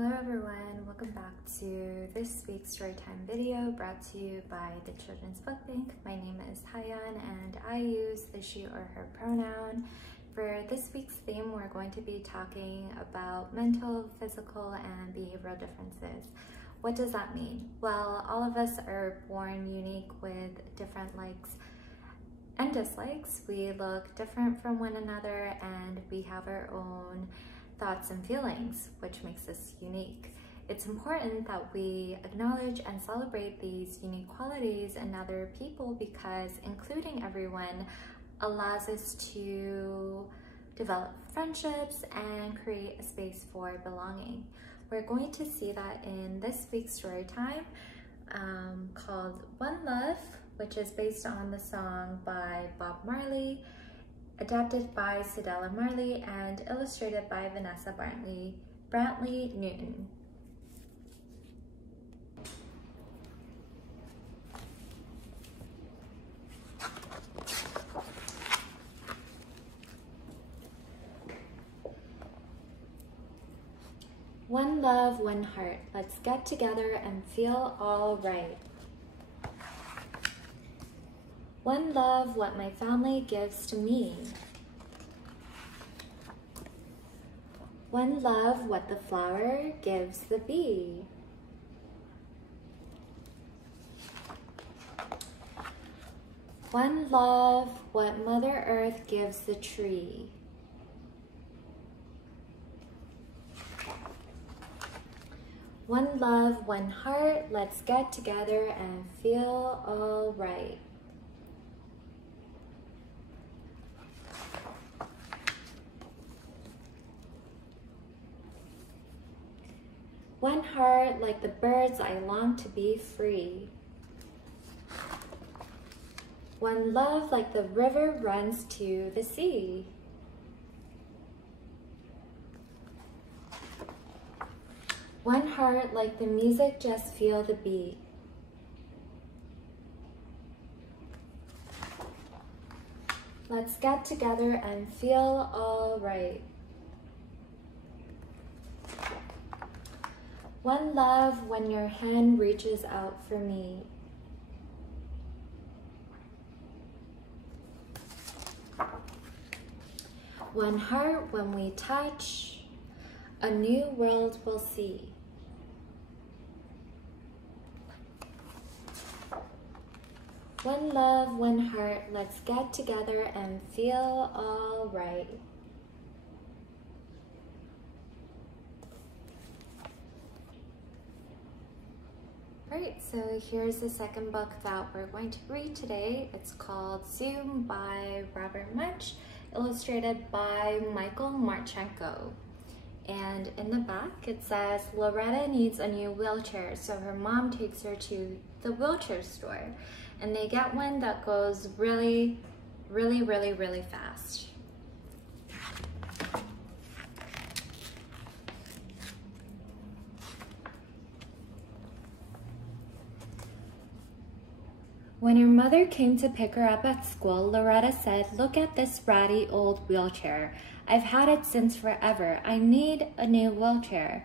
Hello everyone, welcome back to this week's Storytime video brought to you by the Children's Book Bank. My name is Hayeon and I use the she or her pronoun. For this week's theme, we're going to be talking about mental, physical, and behavioral differences. What does that mean? Well, all of us are born unique with different likes and dislikes. We look different from one another and we have our own thoughts and feelings, which makes us unique. It's important that we acknowledge and celebrate these unique qualities in other people because including everyone allows us to develop friendships and create a space for belonging. We're going to see that in this week's story time called One Love, which is based on the song by Bob Marley, adapted by Cedella Marley, and illustrated by Vanessa Brantley-Newton. One love, one heart. Let's get together and feel all right. One love, what my family gives to me. One love, what the flower gives the bee. One love, what Mother Earth gives the tree. One love, one heart, let's get together and feel all right. One heart, like the birds, I long to be free. One love, like the river runs to the sea. One heart, like the music, just feel the beat. Let's get together and feel all right. One love, when your hand reaches out for me. One heart, when we touch, a new world we'll see. One love, one heart, let's get together and feel all right. Alright, so here's the second book that we're going to read today. It's called Zoom by Robert Munch, illustrated by Martchenko. And in the back it says, Loretta needs a new wheelchair, so her mom takes her to the wheelchair store. And they get one that goes really fast. When her mother came to pick her up at school, Loretta said, "Look at this ratty old wheelchair. I've had it since forever. I need a new wheelchair."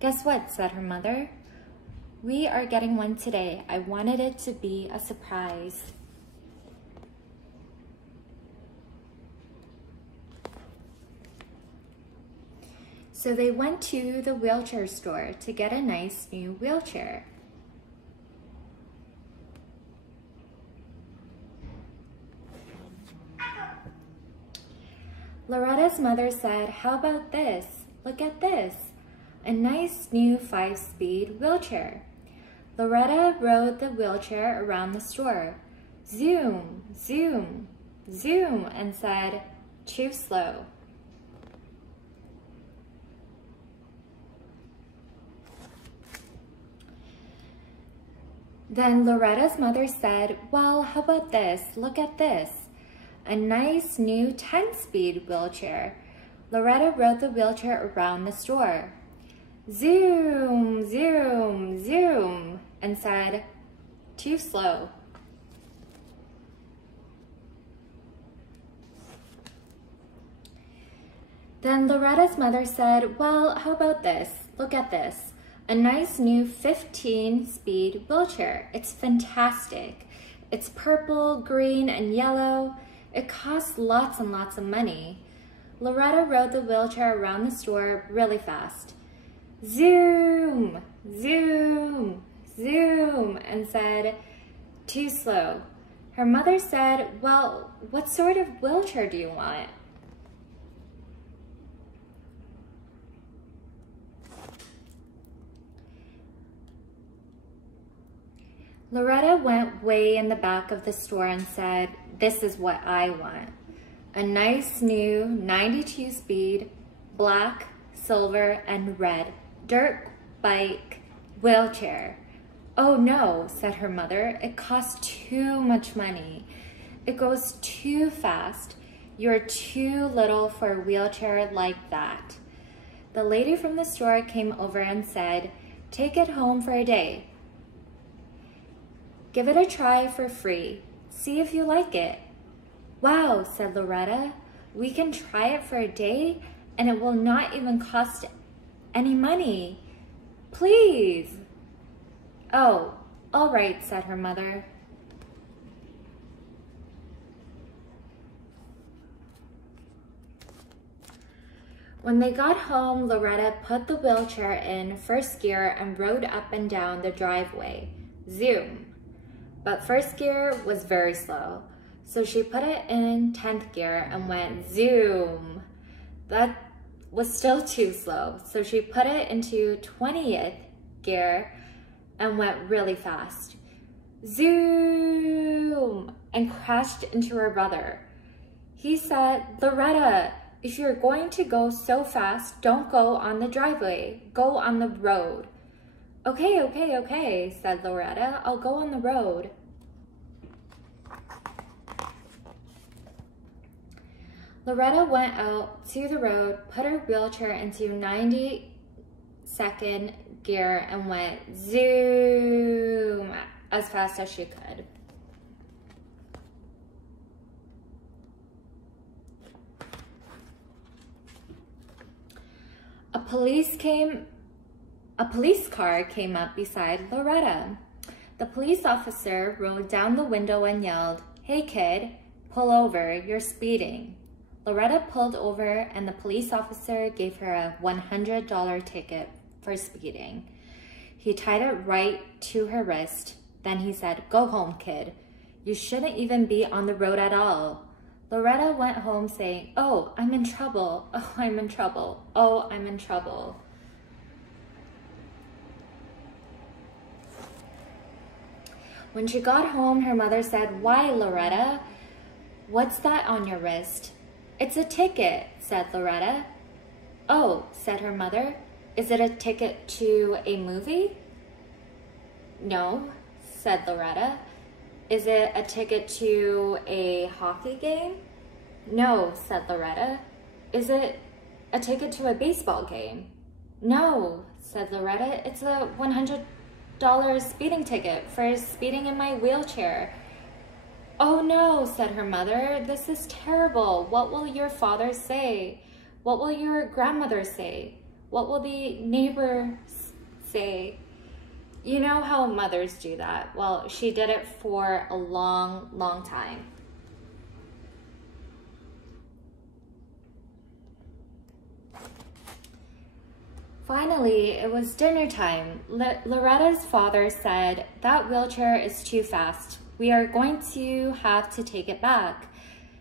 "Guess what?" said her mother. "We are getting one today. I wanted it to be a surprise." So they went to the wheelchair store to get a nice new wheelchair. Loretta's mother said, "How about this? Look at this. A nice new 5-speed wheelchair." Loretta rode the wheelchair around the store. Zoom, zoom, zoom, and said, "Too slow." Then Loretta's mother said, "Well, how about this? Look at this. A nice new 10-speed wheelchair." Loretta rode the wheelchair around the store. Zoom, zoom, zoom, and said, "Too slow." Then Loretta's mother said, well, how about this? Look at this. A nice new 15-speed wheelchair. It's fantastic. It's purple, green, and yellow. It costs lots and lots of money. Loretta rode the wheelchair around the store really fast. Zoom, zoom, zoom, and said, too slow. Her mother said, well, what sort of wheelchair do you want? Loretta went way in the back of the store and said, this is what I want. A nice new 92 speed, black, silver, and red dirt bike wheelchair. Oh no, said her mother, it costs too much money. It goes too fast. You're too little for a wheelchair like that. The lady from the store came over and said, take it home for a day. Give it a try for free. See if you like it. Wow, said Loretta. We can try it for a day and it will not even cost any money. Please. Oh, all right, said her mother. When they got home, Loretta put the wheelchair in first gear and rode up and down the driveway. Zoom. But first gear was very slow, so she put it in 10th gear and went zoom. That was still too slow, so she put it into 20th gear and went really fast. Zoom! And crashed into her brother. He said, Loretta, if you're going to go so fast, don't go on the driveway, go on the road. Okay, okay, okay, said Loretta. I'll go on the road. Loretta went out to the road, put her wheelchair into 92nd gear and went zoom as fast as she could. A police car came up beside Loretta. The police officer rolled down the window and yelled, hey kid, pull over, you're speeding. Loretta pulled over and the police officer gave her a $100 ticket for speeding. He tied it right to her wrist. Then he said, go home, kid. You shouldn't even be on the road at all. Loretta went home saying, oh, I'm in trouble. Oh, I'm in trouble. Oh, I'm in trouble. When she got home, her mother said, why, Loretta? What's that on your wrist? It's a ticket, said Loretta. Oh, said her mother. Is it a ticket to a movie? No, said Loretta. Is it a ticket to a hockey game? No, said Loretta. Is it a ticket to a baseball game? No, said Loretta. It's a $100 speeding ticket for speeding in my wheelchair. Oh no, said her mother. This is terrible. What will your father say? What will your grandmother say? What will the neighbors say? You know how mothers do that. Well, she did it for a long, long time. Finally, it was dinner time. Loretta's father said, that wheelchair is too fast. We are going to have to take it back.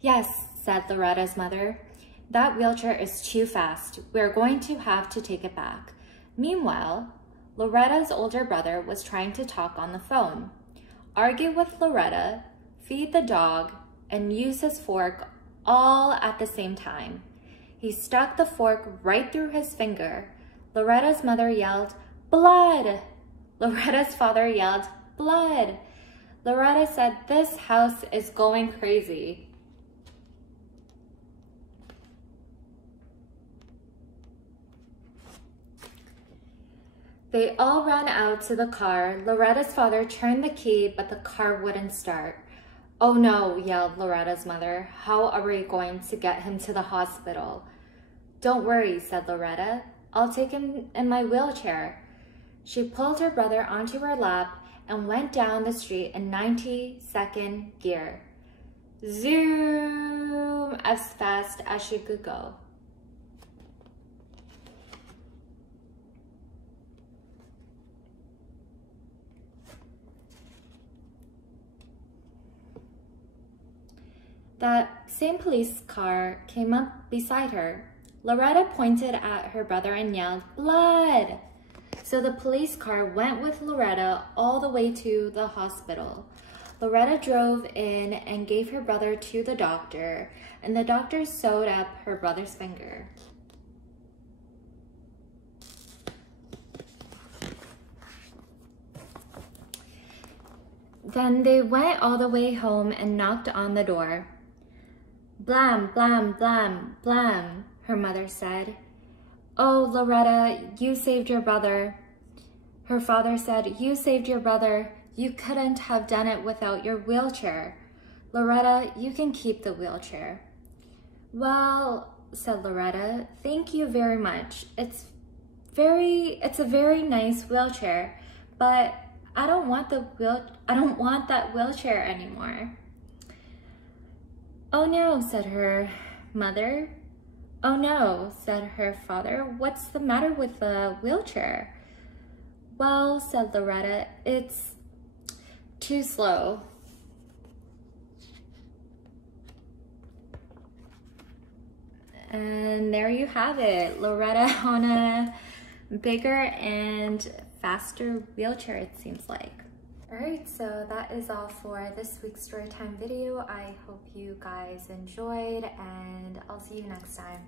Yes, said Loretta's mother. That wheelchair is too fast. We're going to have to take it back. Meanwhile, Loretta's older brother was trying to talk on the phone, argue with Loretta, feed the dog, and use his fork all at the same time. He stuck the fork right through his finger. Loretta's mother yelled, blood! Loretta's father yelled, blood! Loretta said, this house is going crazy. They all ran out to the car. Loretta's father turned the key, but the car wouldn't start. Oh no, yelled Loretta's mother. How are we going to get him to the hospital? "Don't worry," said Loretta. "I'll take him in my wheelchair." She pulled her brother onto her lap and went down the street in 90-second gear. Zoom, as fast as she could go. That same police car came up beside her. Loretta pointed at her brother and yelled, "Blood!" So the police car went with Loretta all the way to the hospital. Loretta drove in and gave her brother to the doctor, and the doctor sewed up her brother's finger. Then they went all the way home and knocked on the door. "Blam, blam, blam, blam," her mother said. "Oh, Loretta, you saved your brother." Her father said, "You saved your brother. You couldn't have done it without your wheelchair. Loretta, you can keep the wheelchair." "Well," said Loretta, "thank you very much. It's a very nice wheelchair, but I don't want that wheelchair anymore." "Oh no," said her mother. "Oh no," said her father. "What's the matter with the wheelchair?" "Well," said Loretta, "it's too slow." And there you have it, Loretta on a bigger and faster wheelchair, it seems like. Alright, so that is all for this week's storytime video. I hope you guys enjoyed, and I'll see you next time.